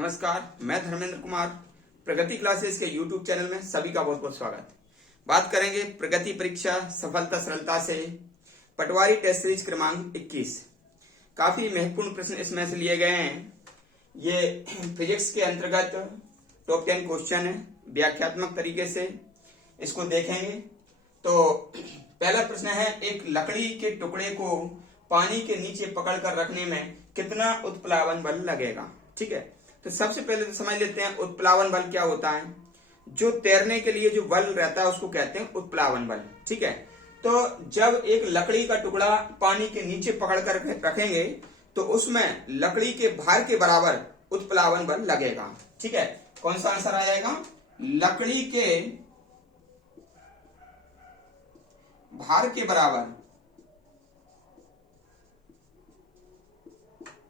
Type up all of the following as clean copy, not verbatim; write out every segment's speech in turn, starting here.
नमस्कार, मैं धर्मेंद्र कुमार। प्रगति क्लासेस के YouTube चैनल में सभी का बहुत बहुत स्वागत। बात करेंगे प्रगति परीक्षा सफलता सरलता से पटवारी टेस्ट सीरीज क्रमांक 21। काफी महत्वपूर्ण प्रश्न इसमें से लिए गए हैं। ये फिजिक्स के अंतर्गत टॉप 10 क्वेश्चन है। व्याख्यात्मक तरीके से इसको देखेंगे। तो पहला प्रश्न है, एक लकड़ी के टुकड़े को पानी के नीचे पकड़कर रखने में कितना उत्प्लावन बल लगेगा। ठीक है, तो सबसे पहले तो समझ लेते हैं उत्प्लावन बल क्या होता है। जो तैरने के लिए जो बल रहता है उसको कहते हैं उत्प्लावन बल। ठीक है, तो जब एक लकड़ी का टुकड़ा पानी के नीचे पकड़कर रखेंगे तो उसमें लकड़ी के भार के बराबर उत्प्लावन बल लगेगा। ठीक है, कौन सा आंसर आ जाएगा? लकड़ी के भार के बराबर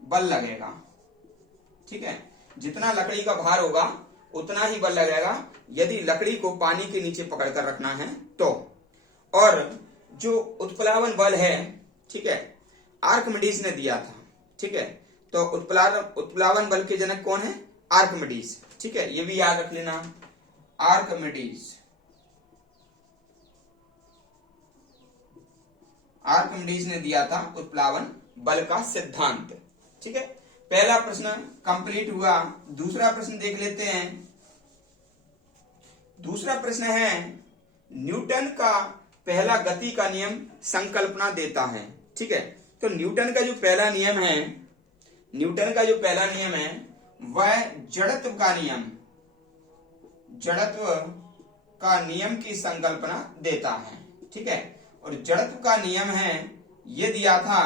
बल लगेगा। ठीक है, जितना लकड़ी का भार होगा उतना ही बल लगेगा यदि लकड़ी को पानी के नीचे पकड़कर रखना है तो। और जो उत्प्लावन बल है, ठीक है, आर्किमिडीज ने दिया था। ठीक है, तो उत्प्लावन बल के जनक कौन है? आर्किमिडीज। ठीक है, ये भी याद रख लेना, आर्किमिडीज। आर्किमिडीज ने दिया था उत्प्लावन बल का सिद्धांत। ठीक है, पहला प्रश्न कंप्लीट हुआ। दूसरा प्रश्न देख लेते हैं। दूसरा प्रश्न है, न्यूटन का पहला गति का नियम संकल्पना देता है। ठीक है, तो न्यूटन का जो पहला नियम है, न्यूटन का जो पहला नियम है वह जड़त्व का नियम, जड़त्व का नियम की संकल्पना देता है। ठीक है, और जड़त्व का नियम है ये दिया था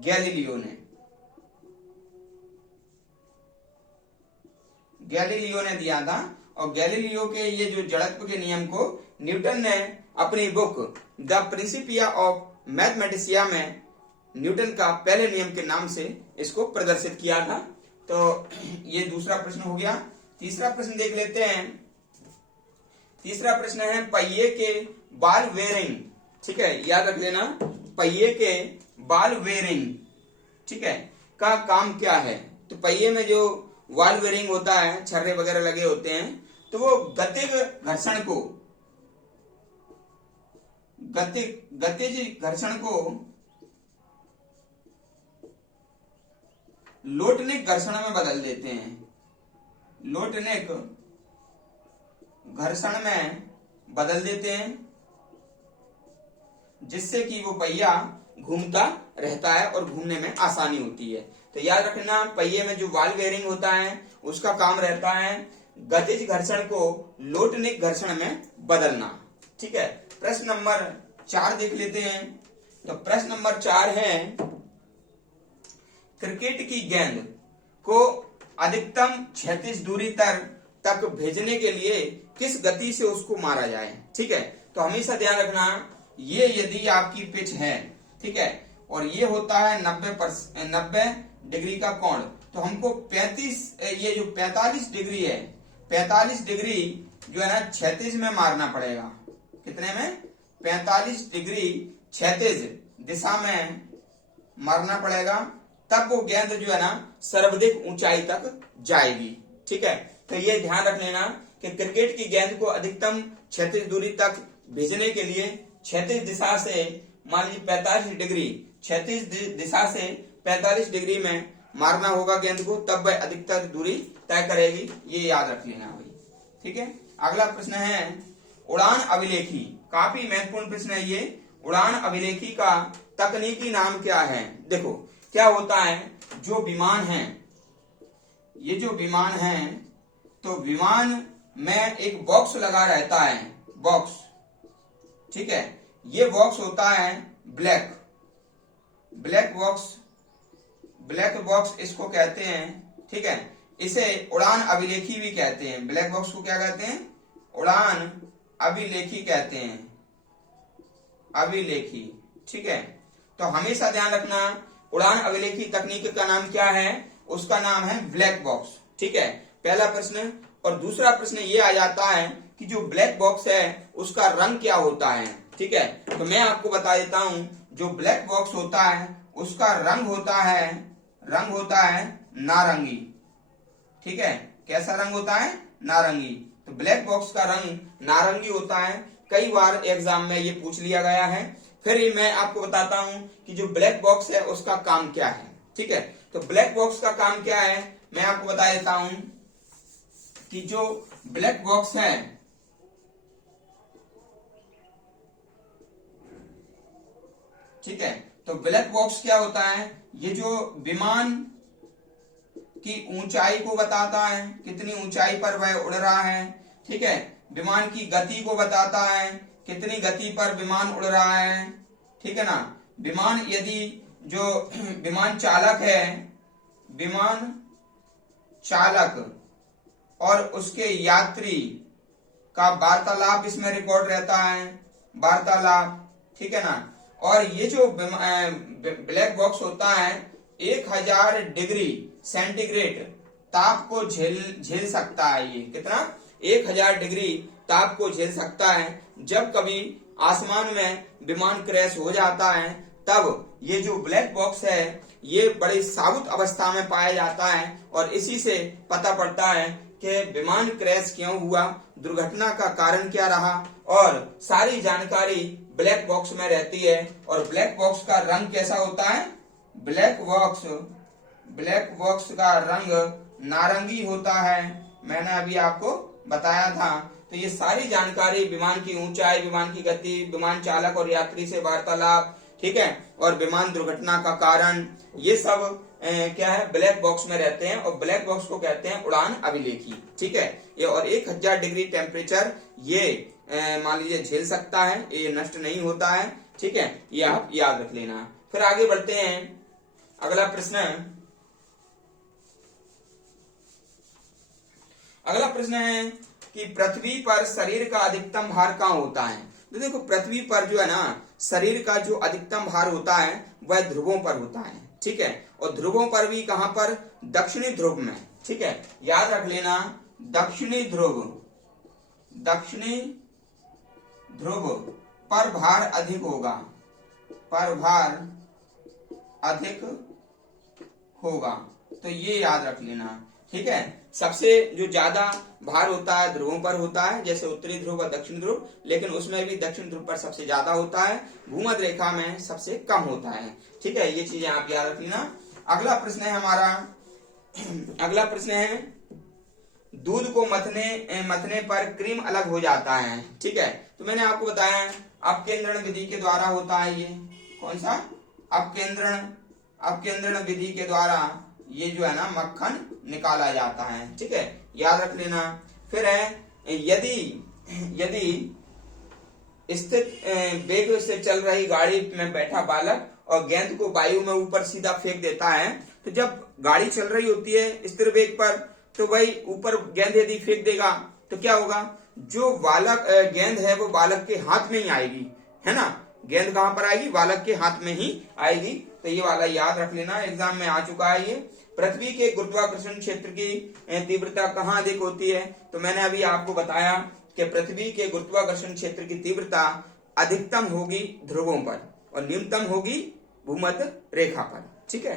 गैलीलियो ने। गैलीलियो ने दिया था, और गैलीलियो के ये जो जड़त्व के नियम को न्यूटन ने अपनी बुक द प्रिंसिपिया ऑफ मैथमेटिसिया में न्यूटन का पहले नियम के नाम से इसको प्रदर्शित किया था। तो ये दूसरा प्रश्न हो गया। तीसरा प्रश्न देख लेते हैं। तीसरा प्रश्न है, पहिए के बॉल बेयरिंग। ठीक है, याद रख लेना, पहिए के बॉल बेयरिंग, ठीक है, का काम क्या है? तो पहिए में जो बॉल बेयरिंग होता है, छर्रे वगैरह लगे होते हैं, तो वो गतिज घर्षण को लोटनिक घर्षण में बदल देते हैं। लोटनिक घर्षण में बदल देते हैं, जिससे कि वो पहिया घूमता रहता है और घूमने में आसानी होती है। तो याद रखना, पहिए में जो बॉल बेयरिंग होता है उसका काम रहता है गतिज घर्षण को लोटनिक घर्षण में बदलना। ठीक है, प्रश्न नंबर 4 देख लेते हैं। तो प्रश्न नंबर 4 है, क्रिकेट की गेंद को अधिकतम क्षैतिज दूरी तक भेजने के लिए किस गति से उसको मारा जाए। ठीक है, तो हमेशा ध्यान रखना, ये यदि आपकी पिच है, ठीक है, और ये होता है 90 डिग्री का कोण, तो हमको 45 डिग्री है, 45 डिग्री जो है ना क्षैतिज में मारना पड़ेगा। कितने में? 45 डिग्री क्षैतिज दिशा में मारना पड़ेगा, तब वो गेंद जो है ना सर्वाधिक ऊंचाई तक जाएगी। ठीक है, तो ये ध्यान रख लेना कि क्रिकेट की गेंद को अधिकतम क्षैतिज दूरी तक भेजने के लिए क्षैतिज दिशा से, मान लीजिए 45 डिग्री, क्षैतिज दिशा से 45 डिग्री में मारना होगा गेंद को, तब वह अधिकतर दूरी तय करेगी। ये याद रख लेना भाई। ठीक है, अगला प्रश्न है, उड़ान अभिलेखी। काफी महत्वपूर्ण प्रश्न है ये। उड़ान अभिलेखी का तकनीकी नाम क्या है? देखो क्या होता है, जो विमान है, ये जो विमान है, तो विमान में एक बॉक्स लगा रहता है, बॉक्स। ठीक है, ये बॉक्स होता है ब्लैक बॉक्स इसको कहते हैं। ठीक है, इसे उड़ान अभिलेखी भी कहते हैं। ब्लैक बॉक्स को क्या कहते हैं? उड़ान अभिलेखी कहते हैं, अभिलेखी। ठीक है, तो हमेशा ध्यान रखना, उड़ान अभिलेखी तकनीक का नाम क्या है? उसका नाम है ब्लैक बॉक्स। ठीक है, पहला प्रश्न। और दूसरा प्रश्न ये आ जाता है कि जो ब्लैक बॉक्स है उसका रंग क्या होता है। ठीक है, तो मैं आपको बता देता हूं, जो ब्लैक बॉक्स होता है उसका रंग होता है नारंगी। ठीक है, कैसा रंग होता है? नारंगी। तो ब्लैक बॉक्स का रंग नारंगी होता है। कई बार एग्जाम में ये पूछ लिया गया है। फिर मैं आपको बताता हूं कि जो ब्लैक बॉक्स है उसका काम क्या है। ठीक है, तो ब्लैक बॉक्स का काम क्या है मैं आपको बता देता हूं कि जो ब्लैक बॉक्स है, ठीक है, तो ब्लैक बॉक्स क्या होता है? ये जो विमान की ऊंचाई को बताता है, कितनी ऊंचाई पर वह उड़ रहा है। ठीक है, विमान की गति को बताता है, कितनी गति पर विमान उड़ रहा है। ठीक है ना, विमान यदि जो विमान चालक है, विमान चालक और उसके यात्री का वार्तालाप इसमें रिकॉर्ड रहता है, वार्तालाप। ठीक है ना, और ये जो ब्लैक बॉक्स होता है 1000 डिग्री सेंटीग्रेड ताप को झेल सकता है। ये कितना? 1000 डिग्री ताप को झेल सकता है। जब कभी आसमान में विमान क्रैश हो जाता है तब ये जो ब्लैक बॉक्स है ये बड़ी साबुत अवस्था में पाया जाता है और इसी से पता पड़ता है कि विमान क्रैश क्यों हुआ, दुर्घटना का कारण क्या रहा, और सारी जानकारी ब्लैक बॉक्स में रहती है। और ब्लैक बॉक्स का रंग कैसा होता है? ब्लैक बॉक्स का रंग नारंगी होता है, मैंने अभी आपको बताया था। तो ये सारी जानकारी विमान की ऊंचाई, विमान की गति, विमान चालक और यात्री से वार्तालाप, ठीक है, और विमान दुर्घटना का कारण, ये सब क्या है? ब्लैक बॉक्स में रहते हैं। और ब्लैक बॉक्स को कहते हैं उड़ान अभिलेखी। ठीक है, ये और 1000 डिग्री टेम्परेचर ये मान लीजिए झेल सकता है, ये नष्ट नहीं होता है। ठीक है, ये आप याद रख लेना। फिर आगे बढ़ते हैं, अगला प्रश्न है कि पृथ्वी पर शरीर का अधिकतम भार कहाँ होता है? तो देखो, पृथ्वी पर जो है ना शरीर का जो अधिकतम भार होता है वह ध्रुवों पर होता है। ठीक है, और ध्रुवों पर भी कहां पर? दक्षिणी ध्रुव में। ठीक है, याद रख लेना, दक्षिणी ध्रुव पर भार अधिक होगा, पर भार अधिक होगा। तो ये याद रख लेना। ठीक है, सबसे जो ज्यादा भार होता है ध्रुवों पर होता है, जैसे उत्तरी ध्रुव और दक्षिण ध्रुव, लेकिन उसमें भी दक्षिण ध्रुव पर सबसे ज्यादा होता है, भूमध्य रेखा में सबसे कम होता है। ठीक है, ये चीजें आप याद रख लेना। अगला प्रश्न है हमारा, अगला प्रश्न है दूध को मथने पर क्रीम अलग हो जाता है। ठीक है, तो मैंने आपको बताया अपकेंद्रण विधि के द्वारा होता है। ये कौन सा? अपकेंद्रण विधि के द्वारा ये जो है ना मक्खन निकाला जाता है। ठीक है, याद रख लेना। फिर है यदि स्थिर वेग से चल रही गाड़ी में बैठा बालक और गेंद को वायु में ऊपर सीधा फेंक देता है, तो जब गाड़ी चल रही होती है स्थिर वेग पर, तो भाई ऊपर गेंद यदि फेंक देगा तो क्या होगा? जो बालक गेंद है वो बालक के हाथ में ही आएगी, है ना। गेंद कहां पर आएगी? बालक के हाथ में ही आएगी। तो ये वाला याद रख लेना, एग्जाम में आ चुका है ये। पृथ्वी के गुरुत्वाकर्षण क्षेत्र की तीव्रता कहाँ अधिक होती है? तो मैंने अभी आपको बताया कि पृथ्वी के गुरुत्वाकर्षण क्षेत्र की तीव्रता अधिकतम होगी ध्रुवों पर और न्यूनतम होगी भूमध्य रेखा पर। ठीक है,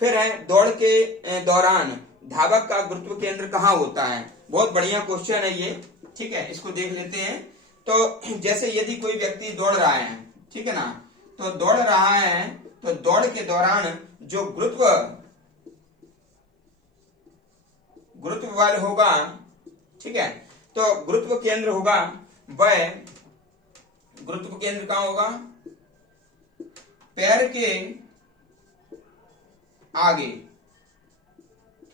फिर है दौड़ के दौरान धावक का गुरुत्व केंद्र कहाँ होता है? बहुत बढ़िया क्वेश्चन है ये। ठीक है, इसको देख लेते हैं। तो जैसे यदि कोई व्यक्ति दौड़ रहा है, ठीक है ना, तो दौड़ रहा है, तो दौड़ के दौरान जो गुरुत्व बल होगा, ठीक है, तो गुरुत्व केंद्र होगा, वह गुरुत्व केंद्र कहां होगा? पैर के आगे।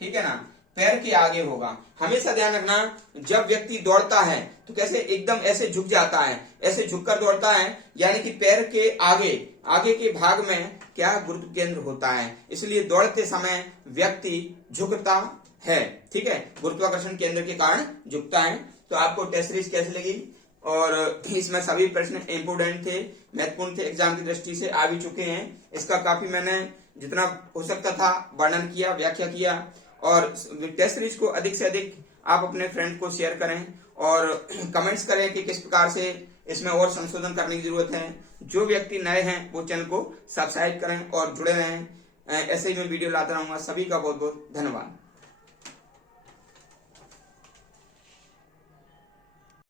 ठीक है ना, पैर के आगे होगा। हमेशा ध्यान रखना, जब व्यक्ति दौड़ता है तो कैसे एकदम ऐसे झुक जाता है, ऐसे झुककर दौड़ता है, यानी कि पैर के आगे के भाग में क्या गुरुत्व केंद्र होता है, इसलिए दौड़ते समय व्यक्ति झुकता है। ठीक है, गुरुत्वाकर्षण केंद्र के कारण झुकता है। तो आपको टेस्ट सीरीज कैसी लगी? और इसमें सभी प्रश्न इंपोर्टेंट थे, महत्वपूर्ण थे, एग्जाम की दृष्टि से आ भी चुके हैं। इसका काफी मैंने जितना हो सकता था वर्णन किया, व्याख्या किया। और टेस्ट सीरीज को अधिक से अधिक आप अपने फ्रेंड को शेयर करें और कमेंट्स करें कि किस प्रकार से इसमें और संशोधन करने की जरूरत है। जो व्यक्ति नए हैं वो चैनल को सब्सक्राइब करें और जुड़े रहें। ऐसे ही मैं वीडियो लाता रहूंगा। सभी का बहुत बहुत धन्यवाद।